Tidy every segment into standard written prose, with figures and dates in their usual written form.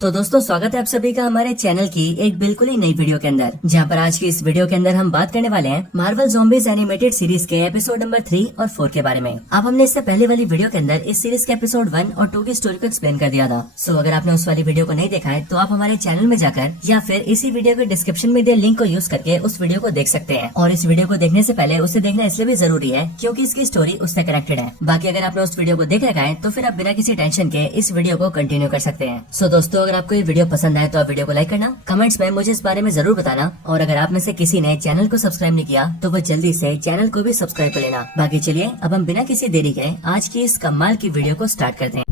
तो दोस्तों स्वागत है आप सभी का हमारे चैनल की एक बिल्कुल ही नई वीडियो के अंदर, जहां पर आज की इस वीडियो के अंदर हम बात करने वाले हैं मार्वल ज़ॉम्बीज़ एनिमेटेड सीरीज के एपिसोड नंबर 3 और 4 के बारे में। अब हमने इससे पहले वाली वीडियो के अंदर इस सीरीज के एपिसोड 1 और 2 की स्टोरी को एक्सप्लेन कर दिया था। सो अगर आपने उस वाली वीडियो को नहीं देखा है तो आप हमारे चैनल में जाकर या फिर इसी वीडियो के डिस्क्रिप्शन में दिए लिंक को यूज करके उस वीडियो को देख सकते हैं। और इस वीडियो को देखने से पहले उसे देखना इसलिए भी जरूरी है क्योंकि इसकी स्टोरी उससे कनेक्टेड है। बाकी अगर आपने उस वीडियो को देख रखा है तो फिर आप बिना किसी टेंशन के इस वीडियो को कंटिन्यू कर सकते हैं। सो दोस्तों, अगर आपको ये वीडियो पसंद आए तो आप वीडियो को लाइक करना, कमेंट्स में मुझे इस बारे में जरूर बताना, और अगर आप में से किसी ने चैनल को सब्सक्राइब नहीं किया तो वो जल्दी से चैनल को भी सब्सक्राइब कर लेना। बाकी चलिए अब हम बिना किसी देरी के आज की इस कमाल की वीडियो को स्टार्ट करते हैं।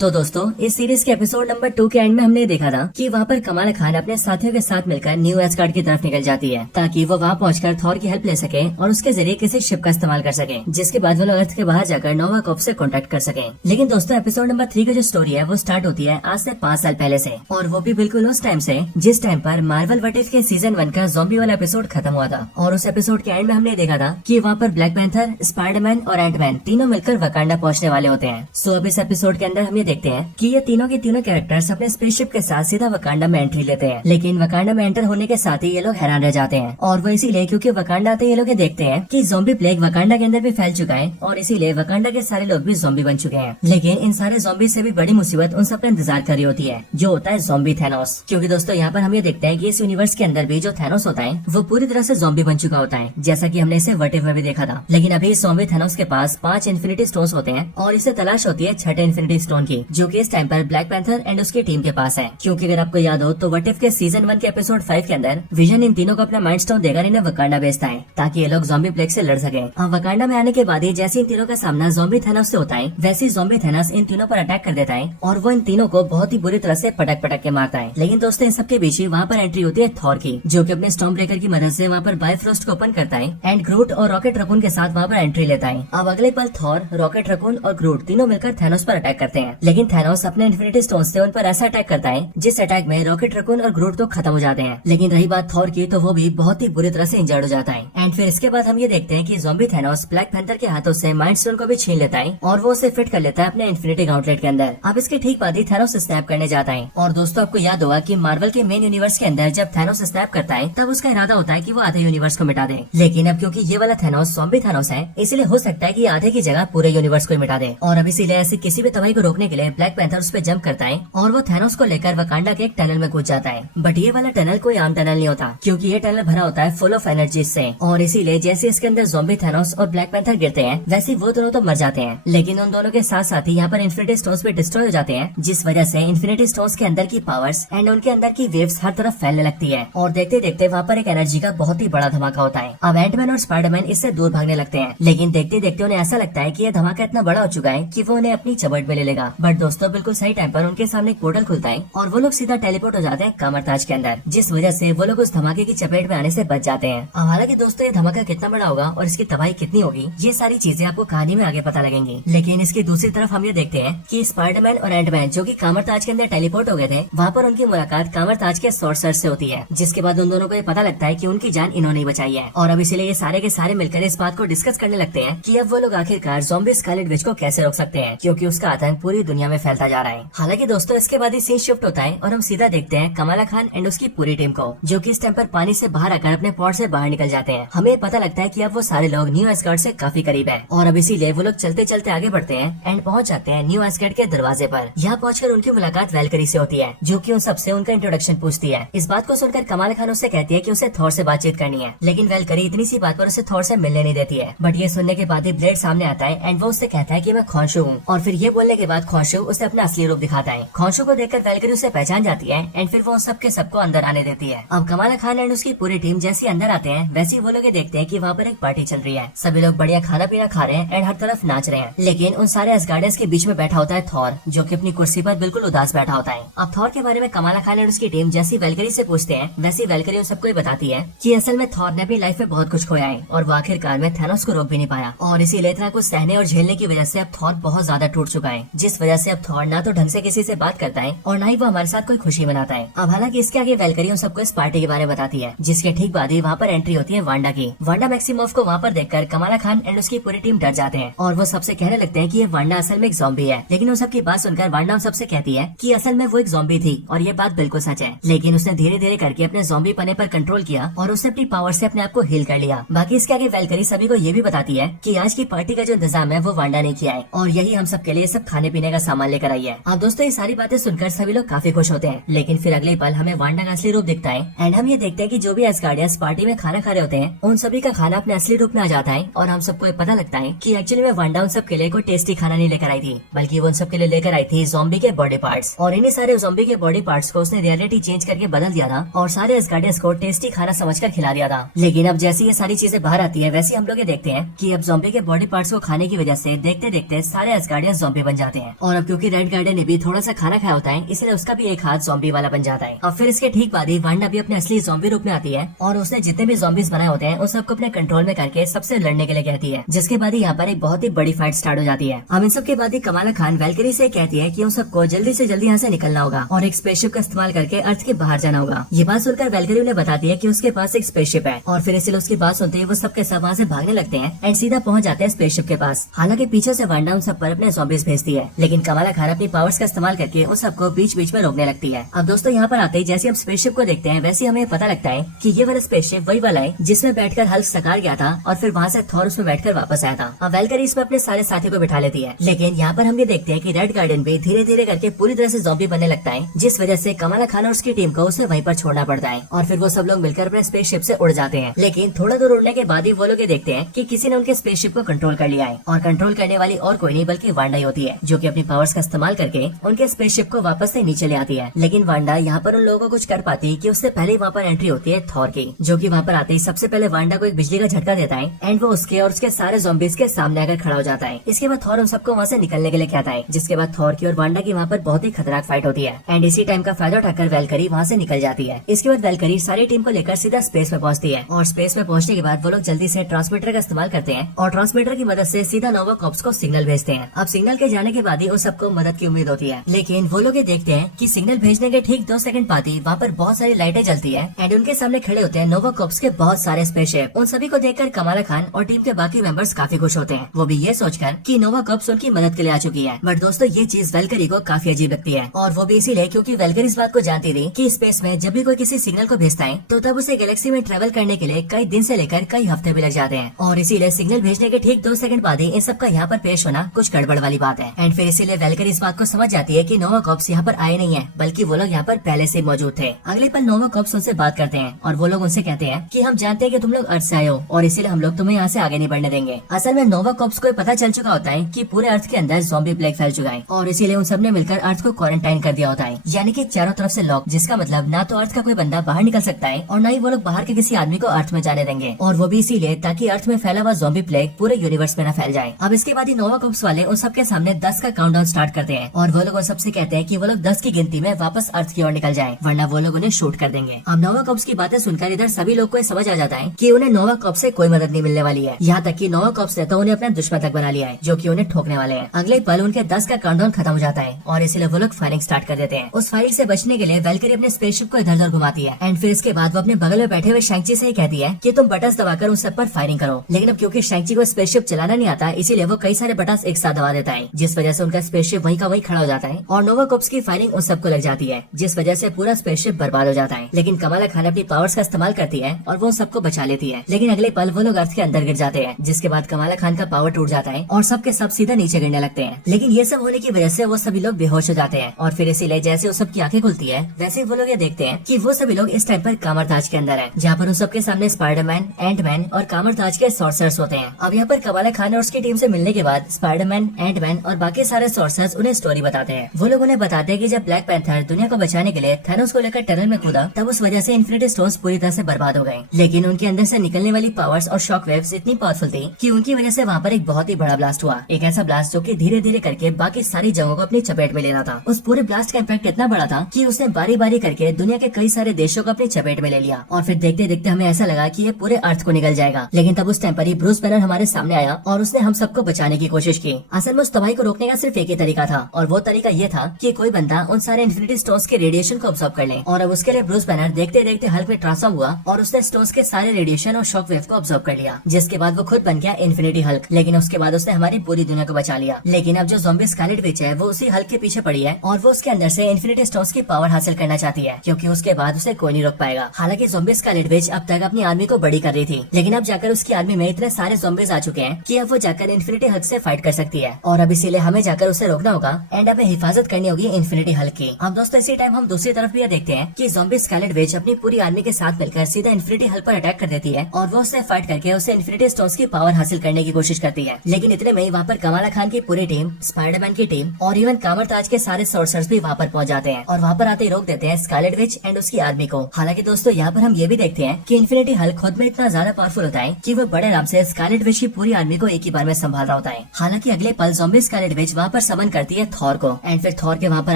तो दोस्तों, इस सीरीज के एपिसोड नंबर 2 के एंड में हमने देखा था कि वहाँ पर कमाला खान अपने साथियों के साथ मिलकर न्यू एस्गार्ड की तरफ निकल जाती है ताकि वो वहाँ पहुंचकर थॉर की हेल्प ले सके और उसके जरिए किसी शिप का इस्तेमाल कर सके, जिसके बाद वो लोग अर्थ के बाहर जाकर नोवा कॉर्प से कॉन्टेक्ट कर सके। लेकिन दोस्तों, एपिसोड नंबर 3 की जो स्टोरी है वो स्टार्ट होती है आज से 5 साल पहले से, और वो भी बिल्कुल उस टाइम से जिस टाइम पर मार्वल व्हाट इफ के सीजन 1 का ज़ॉम्बी वाला एपिसोड खत्म हुआ था। और उस एपिसोड के एंड में हमने देखा था कि वहाँ पर ब्लैक पैंथर, स्पाइडरमैन और एंटमैन तीनों मिलकर वकांडा पहुँचने वाले होते हैं। सो अब इस एपिसोड के अंदर हम ये देखते हैं कि ये तीनों के तीनों कैरेक्टर्स अपने स्पेसशिप के साथ सीधा वकांडा में एंट्री लेते हैं। लेकिन वकांडा में एंटर होने के साथ ही ये लोग हैरान रह जाते हैं, और वो इसीलिए क्योंकि वकांडा आते ये लोग देखते हैं कि ज़ॉम्बी प्लेग वकांडा के अंदर भी फैल चुका है, और इसीलिए वकांडा के सारे लोग भी ज़ॉम्बी बन चुके हैं। लेकिन इन सारे ज़ॉम्बी से भी बड़ी मुसीबत उन सबका इंतजार कर रही होती है, जो होता है ज़ॉम्बी थैनोस। क्योंकि दोस्तों, यहाँ पर हम ये देखते हैं कि इस यूनिवर्स के अंदर भी जो थैनोस होता है वो पूरी तरह से ज़ॉम्बी बन चुका होता है, जैसा कि हमने इसे व्हाट इफ में भी देखा था। लेकिन अभी इस ज़ॉम्बी थैनोस के पास 5 इन्फिनिटी स्टोन्स होते हैं, और इसे तलाश होती है 6ठे इन्फिनिटी स्टोन की, जो कि इस टाइम पर ब्लैक पैंथर एंड उसकी टीम के पास है। क्योंकि अगर आपको याद हो तो व्हाट इफ के सीजन 1 के एपिसोड 5 के अंदर विजन इन तीनों को अपना माइंड स्टोन देकर इन्हें वकांडा भेजता है ताकि ये लोग ज़ॉम्बी प्लेग से लड़ सके। अब वकांडा में आने के बाद ही जैसे इन तीनों का सामना ज़ॉम्बी थैनोस से होता है, वैसे ही ज़ॉम्बी थैनोस इन तीनों पर अटैक कर देता है, और वो इन तीनों को बहुत ही बुरी तरह से पटक पटक के मारता है। लेकिन दोस्तों, इन सबके बीच ही वहाँ पर एंट्री होती है थॉर की, जो कि अपने स्टॉर्म ब्रेकर की मदद से वहाँ पर बायोफ्रॉस्ट को ओपन करता है एंड ग्रूट और रॉकेट रकून के साथ वहाँ पर एंट्री लेता है। अब अगले पल थॉर, रॉकेट रकून और ग्रूट तीनों मिलकर थैनोस पर अटैक करते हैं। लेकिन थैनोस अपने इन्फिनिटी स्टोन से उन पर ऐसा अटैक करता है जिस अटैक में रॉकेट रकून और ग्रूट तो खत्म हो जाते हैं। लेकिन रही बात थॉर की, तो वो भी बहुत ही बुरी तरह से इंजर्ड हो जाता है। एंड फिर इसके बाद हम ये देखते हैं कि ज़ॉम्बी थैनोस ब्लैक पैंथर के हाथों से माइंड स्टोन को भी छीन लेता है, और वो उसे फिट कर लेता है अपने इन्फिनिटी गॉन्टलेट के अंदर। अब इसके ठीक बाद ही थैनोस स्नैप करने जाता है। और दोस्तों, आपको याद होगा कि मार्वल के मेन यूनिवर्स के अंदर जब थैनोस स्नैप करता है तब उसका इरादा होता है कि वो आधे यूनिवर्स को मिटा दे। लेकिन अब क्योंकि ये वाला थैनोस ज़ॉम्बी थैनोस है, इसलिए हो सकता है कि आधे की जगह पूरे यूनिवर्स को मिटा दे। और अब इसीलिए ऐसी किसी भी तबाही को रोकने के लिए ब्लैक पैंथर उस पे जंप करता है, और वो थैनोस को लेकर वकांडा के एक टनल में कूद जाता है। बट ये वाला टनल कोई आम टनल नहीं होता, क्योंकि ये टनल भरा होता है फुल ऑफ एनर्जी से, और इसीलिए जैसे इसके अंदर ज़ॉम्बी थैनोस और ब्लैक पैंथर गिरते हैं वैसे वो दोनों तो मर जाते हैं। लेकिन उन दोनों के साथ साथ ही यहाँ पर इन्फिनिटी स्टोन्स भी डिस्ट्रॉय हो जाते हैं, जिस वजह से इन्फिनिटी स्टोन्स के अंदर की पावर्स एंड उनके अंदर की वेव्स हर तरफ फैलने लगती है, और देखते देखते वहाँ पर एक एनर्जी का बहुत ही बड़ा धमाका होता है। अब एंटमैन और स्पाइडरमैन इससे दूर भागने लगते हैं, लेकिन देखते देखते उन्हें ऐसा लगता है कि यह धमाका इतना बड़ा हो चुका है कि वो उन्हें अपनी चपेट में ले लेगा। बट दोस्तों, बिल्कुल सही टाइम पर उनके सामने एक पोर्टल खुलता है, और वो लोग सीधा टेलीपोर्ट हो जाते हैं कामरताज के अंदर, जिस वजह से वो लोग उस धमाके की चपेट में आने से बच जाते हैं। हालांकि दोस्तों, ये धमाका कितना बड़ा होगा और इसकी तबाही कितनी होगी, ये सारी चीजें आपको कहानी में आगे पता लगेंगी। लेकिन इसकी दूसरी तरफ हम ये देखते हैं कि स्पाइडरमैन और एंटमैन जो कि कामरताज के अंदर टेलीपोर्ट हो गए थे, वहाँ पर उनकी मुलाकात कामरताज के सॉर्सर से होती है, जिसके बाद उन दोनों को ये पता लगता है कि उनकी जान इन्होंने ही बचाई है। और अब इसीलिए ये सारे के सारे मिलकर इस बात को डिस्कस करने लगते हैं कि अब वो लोग आखिरकार ज़ॉम्बी स्कारलेट विच को कैसे रोक सकते हैं, क्योंकि उसका आतंक पूरी दुनिया में फैलता जा रहा है। हालांकि दोस्तों, इसके बाद ही सीन शिफ्ट होता है और हम सीधा देखते हैं कमाला खान एंड उसकी पूरी टीम को, जो कि इस टाइम पर पानी से बाहर आकर अपने पॉट से बाहर निकल जाते हैं। हमें पता लगता है कि अब वो सारे लोग न्यू एस्गार्ड से काफी करीब है, और अब इसीलिए वो लोग चलते चलते आगे बढ़ते हैं एंड पहुंच जाते हैं न्यू एस्गार्ड के दरवाजे पर। यहाँ पहुंचकर उनकी मुलाकात वैल्करी से होती है, जो कि उन सबसे उनका इंट्रोडक्शन पूछती है। इस बात को सुनकर कमाल खान उससे कहती है कि उसे थॉर से बातचीत करनी है, लेकिन वैल्करी इतनी सी बात पर उसे थॉर से मिलने नहीं देती है। बट ये सुनने के बाद ही ब्लेड सामने आता है एंड वो उससे कहता है कि मैं खौंशू हूँ, और फिर ये बोलने के बाद खौंशू उसे अपना असली रूप दिखाता है। खौंशू को देखकर वैल्करी उसे पहचान जाती है एंड फिर वो सबके सबको अंदर आने देती है। अब कमाल खान एंड उसकी पूरी टीम जैसे अंदर आते हैं, वैसे ही वो लोग देखते हैं कि वहाँ पर एक पार्टी चल रही है। सभी लोग बढ़िया खाना पीना खा रहे हैं एंड हर तरफ नाच रहे हैं। लेकिन उन सारे एस्गार्डियंस के बीच में बैठा होता है थॉर, जो कि अपनी कुर्सी पर बिल्कुल उदास बैठा होता है। अब थॉर के बारे में कमाला खान एंड उसकी टीम जैसी वैल्करी से पूछते हैं, वैसी वैल्करी उन सबको बताती है कि असल में थॉर ने अपनी लाइफ में बहुत कुछ खोया है, और वो आखिरकार में थैनोस को रोक भी नहीं पाया, और इसीलिए इतना कुछ सहने और झेलने की वजह से अब थॉर बहुत ज्यादा टूट चुका है, जिस वजह वजह से अब थॉर ना तो ढंग से किसी से बात करता है और ना ही वो हमारे साथ कोई खुशी मनाता है। अब हालांकि इसके आगे वैल्करी उन सबको इस पार्टी के बारे में बताती है, जिसके ठीक बाद ही वहाँ पर एंट्री होती है वांडा की। वांडा मैक्सिमोव को वहाँ पर देखकर कमाला खान एंड उसकी पूरी टीम डर जाते हैं और वो सबसे कहने लगते हैं कि ये वांडा असल में एक ज़ॉम्बी है। लेकिन उन सबकी बात सुनकर वांडा उन सबसे कहती है कि असल में वो एक ज़ॉम्बी थी और ये बात बिल्कुल सच है, लेकिन उसने धीरे धीरे करके अपने ज़ॉम्बी पने पर कंट्रोल किया और उसने अपनी पावर से अपने आप को हील कर लिया। बाकी इसके आगे वैल्करी सभी को ये भी बताती है कि आज की पार्टी का जो इंतजाम है वो वांडा ने किया है और यही हम सबके लिए सब खाने पीने का सामान लेकर आई है। अब दोस्तों ये सारी बातें सुनकर सभी लोग काफी खुश होते हैं, लेकिन फिर अगले पल हमें वांडा का असली रूप दिखता है एंड हम ये देखते हैं कि जो भी एस्गार्डियंस पार्टी में खाना खा रहे होते हैं उन सभी का खाना अपने असली रूप में आ जाता है और हम सबको पता लगता है कि एक्चुअली में वांडा उन सब के लिए कोई टेस्टी खाना नहीं लेकर आई थी, बल्कि वो उन सब के लिए लेकर आई थी ज़ॉम्बी के बॉडी पार्ट्स। और इन्हीं सारे ज़ॉम्बी के बॉडी पार्ट्स को उसने रियलिटी चेंज करके बदल दिया था और सारे एस्गार्डियंस को टेस्टी खाना समझकर खिला दिया था। लेकिन अब जैसे ये सारी चीजें बाहर आती है वैसे हम लोग ये देखते हैं कि अब ज़ॉम्बी के बॉडी पार्ट्स को खाने की वजह से देखते देखते सारे एस्गार्डियंस ज़ॉम्बी बन जाते हैं और अब क्योंकि रेड गार्डियन ने भी थोड़ा सा खाना खाया होता है इसलिए उसका भी एक हाथ ज़ॉम्बी वाला बन जाता है। अब फिर इसके ठीक बाद ही वांडा भी अपने असली ज़ॉम्बी रूप में आती है और उसने जितने भी ज़ॉम्बीज बनाए होते हैं उन सबको अपने कंट्रोल में करके सबसे लड़ने के लिए कहती है, जिसके बाद यहाँ पर एक बहुत ही बड़ी फाइट स्टार्ट हो जाती है। अब इन सब के बाद ही कमाला खान वैल्करी से कहती है कि उन सबको जल्दी से जल्दी यहाँ से निकलना होगा और एक स्पेसशिप का इस्तेमाल करके अर्थ के बाहर जाना होगा। ये बात सुनकर वैल्करी उन्हें बताती है कि उसके पास एक स्पेसशिप है और फिर इसलिए उसकी बात सुनते ही वो सबके सब वहाँ से भागने लगते हैं एंड सीधा पहुँच जाते हैं स्पेसशिप के पास। हालांकि पीछे से वांडा उन सब पर अपने ज़ॉम्बीज भेजती है, लेकिन कमाला खान अपनी पावर्स का इस्तेमाल करके उन सबको बीच बीच में रोकने लगती है। अब दोस्तों यहाँ पर आते ही जैसे हम स्पेसशिप को देखते हैं वैसे हमें पता लगता है कि ये वाला स्पेसशिप वही वाला है जिसमें बैठकर हल्क सकार गया था और फिर वहाँ से थॉर उसमें बैठकर वापस आया था। अब वैल्करी इसमें अपने सारे साथियों को बिठा लेती है, लेकिन यहाँ पर हम ये देखते हैं कि रेड गार्डियन भी धीरे धीरे करके पूरी तरह से ज़ॉम्बी बनने लगता है, जिस वजह से कमाला खान और उसकी टीम को उसे वहीं पर छोड़ना पड़ता है और फिर वो सब लोग मिलकर अपने स्पेसशिप से उड़ जाते हैं। लेकिन थोड़ा दूर उड़ने के बाद ही वो लोग ये देखते हैं कि किसी ने उनके स्पेसशिप को कंट्रोल कर लिया है और कंट्रोल करने वाली और कोई नहीं बल्कि वांडा ही होती है, जो कि अपनी पावर्स का इस्तेमाल करके उनके स्पेसशिप को वापस से नीचे ले आती है। लेकिन वांडा यहाँ पर उन लोगों को कुछ कर पाती कि उससे पहले वहाँ पर एंट्री होती है थॉर की, जो कि वहाँ पर आते ही सबसे पहले वांडा को एक बिजली का झटका देता है एंड वो उसके और उसके सारे ज़ॉम्बीज के सामने आकर खड़ा हो जाता है। इसके बाद थॉर उन सबको वहाँ से निकलने के लिए कहता है, जिसके बाद थॉर की और वांडा की वहाँ पर बहुत ही खतरनाक फाइट होती है एंड इसी टाइम का फायदा उठाकर वैल्करी वहाँ से निकल जाती है। इसके बाद वैल्करी सारी टीम को लेकर सीधा स्पेस में पहुँचती है और स्पेस में पहुँचने के बाद वो लोग जल्दी से ट्रांसमीटर का इस्तेमाल करते हैं और ट्रांसमीटर की मदद से सीधा नोवा कॉर्प्स को सिग्नल भेजते हैं। अब सिग्नल के जाने के बाद ही उन सबको मदद की उम्मीद होती है, लेकिन वो लोग ये देखते हैं कि सिग्नल भेजने के ठीक 2 सेकंड बाद ही वहाँ पर बहुत सारी लाइटें जलती है एंड उनके सामने खड़े होते हैं नोवा कॉर्प्स के बहुत सारे स्पेसशिप। उन सभी को देखकर कमाला खान और टीम के बाकी मेंबर्स काफी खुश होते हैं, वो भी ये सोचकर कि नोवा कॉर्प्स उनकी मदद के लिए आ चुकी है। बट दोस्तों ये चीज वैल्करी को काफी अजीब लगती है और वो भी इसीलिए क्योंकि वैल्करी इस बात को जानती थी कि स्पेस में जब भी कोई किसी सिग्नल को भेजता है तो तब उसे गैलेक्सी में ट्रेवल करने के लिए कई दिन से लेकर कई हफ्ते भी लग जाते हैं और इसीलिए सिग्नल भेजने के ठीक 2 सेकंड बाद ही इन सब का यहाँ पर पेश होना कुछ गड़बड़ वाली बात है। एंड फिर इसीलिए वैल्करी इस बात को समझ जाती है कि नोवा कॉर्प्स यहाँ पर आए नहीं है, बल्कि वो लोग यहाँ पर पहले से मौजूद थे। अगले पल नोवा कॉर्प्स उनसे बात करते हैं और वो लोग उनसे कहते हैं कि हम जानते हैं कि तुम लोग अर्थ से आए हो और इसीलिए हम लोग तुम्हें यहाँ से आगे नहीं बढ़ने देंगे। असल में नोवा कॉर्प्स को पता चल चुका होता है कि पूरे अर्थ के अंदर ज़ॉम्बी प्लेग फैल चुका है और इसीलिए उन सब ने मिलकर अर्थ को क्वारंटाइन कर दिया होता है, यानी कि चारों तरफ से लॉक, जिसका मतलब ना तो अर्थ का कोई बंदा बाहर निकल सकता है और न ही वो लोग बाहर के किसी आदमी को अर्थ में जाने देंगे, और वो भी इसीलिए ताकि अर्थ में फैला हुआ ज़ॉम्बी प्लेग पूरे यूनिवर्स में न फैल जाए। अब इसके बाद ही नोवा कॉर्प्स वाले उन सबके सामने 10 का काउंटडाउन स्टार्ट करते हैं और वो लोग उन सबसे कहते हैं कि वो लोग 10 की गिनती में वापस अर्थ की ओर निकल जाएं, वरना वो लोग उन्हें शूट कर देंगे। अब नोवा कॉर्प्स की बातें सुनकर इधर सभी लोग को समझ आ जाता है कि उन्हें नोवा कॉर्प्स से कोई मदद नहीं मिलने वाली है, यहाँ तक कि नोवा कॉर्प्स ने तो उन्हें अपना दुश्मन तक बना लिया है, जो कि उन्हें ठोकने वाले हैं। अगले पल उनके 10 का काउंटडाउन खत्म हो जाता है और इसलिए वो लोग फायरिंग स्टार्ट कर देते हैं। उस फायरिंग से बचने के लिए वैल्करी अपने स्पेसशिप को इधर उधर घुमाती है एंड फिर इसके बाद वो अपने बगल में बैठे हुए शैंची से ही कहती है कि तुम बटन्स दबाकर उन सब पर फायरिंग करो। लेकिन अब क्योंकि शैंची को स्पेसशिप चलाना नहीं आता इसीलिए वो कई सारे बटन्स एक साथ दबा देता है, जिस वजह से उनका स्पेसशिप वहीं का वहीं खड़ा हो जाता है और नोवा कॉर्प्स की फायरिंग उन सबको लग जाती है, जिस वजह से पूरा स्पेसशिप बर्बाद हो जाता है। लेकिन कमाला खान अपनी पावर्स का इस्तेमाल करती है और वो सबको बचा लेती है। लेकिन अगले पल वो लोग अर्थ के अंदर गिर जाते हैं, जिसके बाद कमाला खान का पावर टूट जाता है और सबके सब सीधा नीचे गिरने लगते हैं। लेकिन ये सब होने की वजह से वो सभी लोग बेहोश हो जाते हैं और फिर इसीलिए जैसे उस सबकी आंखें खुलती है वैसे वो लोग ये देखते हैं कि वो सभी लोग इस टाइम पर कामरताज के अंदर है, जहाँ पर उन सबके सामने स्पाइडरमैन, एंटमैन और कामरताज के सॉर्सर्स होते हैं। अब यहाँ पर कमाला खान और उसकी टीम से मिलने के बाद स्पाइडरमैन, एंटमैन और बाकी सारे सॉर्सर्स उन्हें स्टोरी बताते हैं। वो लोग उन्हें बताते हैं कि जब ब्लैक पैंथर दुनिया को बचाने के लिए थैनोस को लेकर टनल में कूदा तब उस वजह से इन्फिनिटी स्टोन्स पूरी तरह से बर्बाद हो गए। लेकिन उनके अंदर से निकलने वाली पावर्स और शॉक वेव्स इतनी पावरफुल थी कि उनकी वजह से वहाँ पर एक बहुत ही बड़ा ब्लास्ट हुआ, एक ऐसा ब्लास्ट जो कि धीरे धीरे करके बाकी सारी जगहों को अपनी चपेट में लेना था। उस पूरे ब्लास्ट का इम्पैक्ट इतना बड़ा था कि उसने बारी बारी करके दुनिया के कई सारे देशों को अपनी चपेट में ले लिया और फिर देखते देखते हमें ऐसा लगा कि ये पूरे अर्थ को निकल जाएगा। लेकिन तब उस टाइम पर ही ब्रूस बैनर हमारे सामने आया और उसने हम सबको बचाने की कोशिश की। असल में उस तबाही को रोकने का सिर्फ एक ही तरीका था, और वो तरीका ये था कि कोई बंदा उन सारे इन्फिनिटी स्टोन्स के रेडिएशन को ऑब्जर्व कर ले। और अब उसके लिए ब्रूस बैनर देखते देखते हल्क में ट्रांसफॉर्म हुआ और उसने स्टोन्स के सारे रेडिएशन और शॉक वेव को ऑब्जर्व कर लिया, जिसके बाद वो खुद बन गया इन्फिनिटी हल्क। लेकिन उसके बाद उसने हमारी पूरी दुनिया को बचा लिया। लेकिन अब जो ज़ॉम्बी स्कारलेट विच है वो उसी हल्क के पीछे पड़ी है और वो उसके अंदर से इन्फिनिटी स्टोन्स की पावर हासिल करना चाहती है, क्योंकि उसके बाद उसे कोई नहीं रोक पाएगा। हालांकि ज़ॉम्बी स्कारलेट विच अब तक अपनी आर्मी को बड़ी कर रही थी, लेकिन अब जाकर उसकी आर्मी में इतने सारे ज़ॉम्बीज आ चुके हैं कि अब वो जाकर इन्फिनिटी हल्क से फाइट कर सकती है। और अब इसीलिए हमें जाकर उसे रोकना होगा एंड हमें हिफाजत करनी होगी इन्फिनिटी हल्क की। अब दोस्तों इसी टाइम हम दूसरी तरफ भी देखते हैं कि ज़ॉम्बी स्कारलेट विच अपनी पूरी आर्मी के साथ मिलकर सीधा इन्फिनिटी हल्क पर अटैक कर देती है और वो उससे फाइट करके उसे इन्फिनिटी स्टोन्स की पावर हासिल करने की कोशिश करती है। लेकिन इतने में वहाँ पर कमाला खान की पूरी टीम, स्पाइडरमैन की टीम और इवन कामरताज के सारे सोर्सर्स भी वहाँ पर पहुँच जाते हैं और वहाँ पर आते ही रोक देते हैं स्कारलेट विच एंड उसकी आर्मी को। हालांकि दोस्तों यहाँ पर हम ये भी देखते हैं कि इन्फिनिटी हल्क खुद में इतना ज्यादा पावरफुल होता है कि वो बड़े आराम से स्कारलेट विच की पूरी आर्मी को एक ही बार में संभाल रहा होता है। हालांकि अगले पल ज़ॉम्बी स्कारलेट विच वहाँ पर समन करती है थॉर को एंड फिर थॉर के वहाँ पर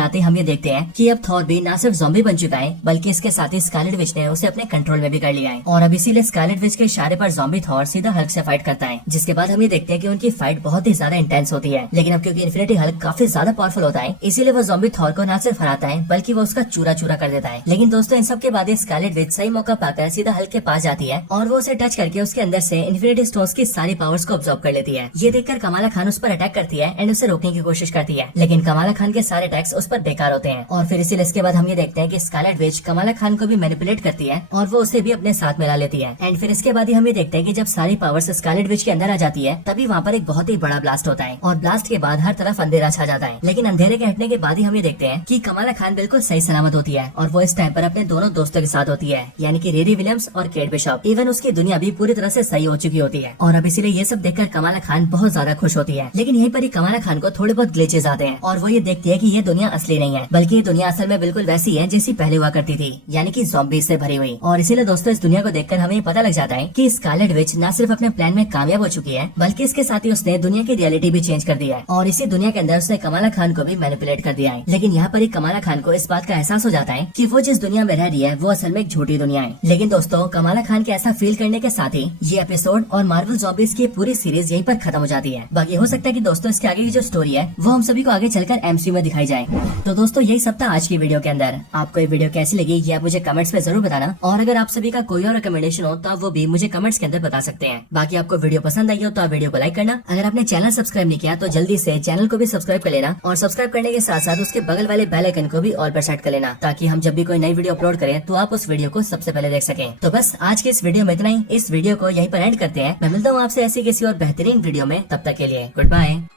आते हम ये देखते हैं कि अब थॉर भी न सिर्फ ज़ॉम्बी बन चुका है बल्कि इसके साथ ही स्कारलेट विच ने उसे अपने कंट्रोल में भी कर लिया है। और अब इसीलिए स्कारलेट विच के इशारे पर ज़ॉम्बी थॉर सीधा हल्क से फाइट करता है, जिसके बाद हम ये देखते हैं कि उनकी फाइट बहुत ही ज्यादा इंटेंस होती है। लेकिन अब क्योंकि इन्फिनिटी हल्क काफी ज्यादा पावरफुल होता है इसीलिए वो ज़ॉम्बी थॉर को न सिर्फ हराता है बल्कि वो उसका चूरा चूरा कर देता है। लेकिन दोस्तों इन सब के बाद स्कारलेट विच सही मौका पाकर सीधा हल्क के पास जाती है और वो उसे टच करके उसके अंदर से इन्फिनिटी स्टोन्स की सारी पावर्स को ऑब्जर्व कर लेती है। ये देखकर कमाला खान उस पर अटैक करती है एंड उसे रोकने की कोशिश करती है, लेकिन कमाला खान के सारे अटैक्स उस पर बेकार होते हैं। और फिर इसीलिए इसके बाद हम ये देखते हैं कि स्कारलेट विच कमाला खान को भी मैनिपुलेट करती है और वो उसे भी अपने साथ मिला लेती है। एंड फिर इसके बाद ही हम ये देखते हैं कि जब सारी पावर्स स्कारलेट विच के अंदर आ जाती है तभी वहाँ पर एक बहुत ही बड़ा ब्लास्ट होता है और ब्लास्ट के बाद हर तरफ अंधेरा छा जाता है। लेकिन अंधेरे के हटने के बाद ही हम ये देखते हैं कि कमाला खान बिल्कुल सही सलामत होती है और वो इस टाइम पर अपने दोनों दोस्तों के साथ होती है, यानी कि रेरी विलियम्स और केट बिशप। इवन उसकी दुनिया भी पूरी तरह से सही हो चुकी होती है और अब इसीलिए ये सब देखकर कमाला खान बहुत ज्यादा खुश होती है। लेकिन यहीं पर ही कमाला खान को थोड़े बहुत ग्लिचेस आते हैं और वो ये देखती है कि ये दुनिया असली नहीं है बल्कि ये दुनिया असल में बिल्कुल वैसी है जैसी पहले हुआ करती थी, यानी कि ज़ॉम्बीज से भरी हुई। और इसीलिए दोस्तों इस दुनिया को देखकर हमें पता लग जाता है कि स्कारलेट विच न सिर्फ अपने प्लान में कामयाब हो चुकी है बल्कि इसके साथ ही उसने दुनिया की रियलिटी भी चेंज कर दिया है और इसी दुनिया के अंदर उसने कमाला खान को भी मैनिपुलेट कर दिया है। लेकिन यहाँ पर ही कमाला खान को इस बात का एहसास हो जाता है कि वो जिस दुनिया में रह रही है वो असल में एक झूठी दुनिया है। लेकिन दोस्तों कमाला खान के ऐसा फील करने के साथ ही ये एपिसोड और मार्वल ज़ॉम्बीज की पूरी सीरीज यहीं पर खत्म हो जाती है। बाकी हो सकता है कि दोस्तों इसके आगे की जो स्टोरी है वो हम सभी को आगे चलकर एमसीयू में दिखाई जाए। तो दोस्तों यही सब था आज की वीडियो के अंदर। आपको ये वीडियो कैसी लगी ये आप मुझे कमेंट्स में जरूर बताना और अगर आप सभी का कोई और रिकमेंडेशन हो तो आप वो भी मुझे कमेंट्स के अंदर बता सकते हैं। बाकी आपको वीडियो पसंद आई हो तो आप वीडियो को लाइक करना। अगर आपने चैनल सब्सक्राइब नहीं किया तो जल्दी से चैनल को भी सब्सक्राइब कर लेना और सब्सक्राइब करने के साथ साथ उसके बगल वाले बेल आइकन को भी ऑल पर सेट कर लेना ताकि हम जब भी कोई नई वीडियो अपलोड करें तो आप उस वीडियो को सबसे पहले देख सकें। तो बस आज के इस वीडियो में इतना ही। इस वीडियो को यहीं पर एंड करते हैं। मैं मिलता हूँ आपसे ऐसी किसी और बेहतरीन वीडियो में, तब तक के लिए गुड बाय।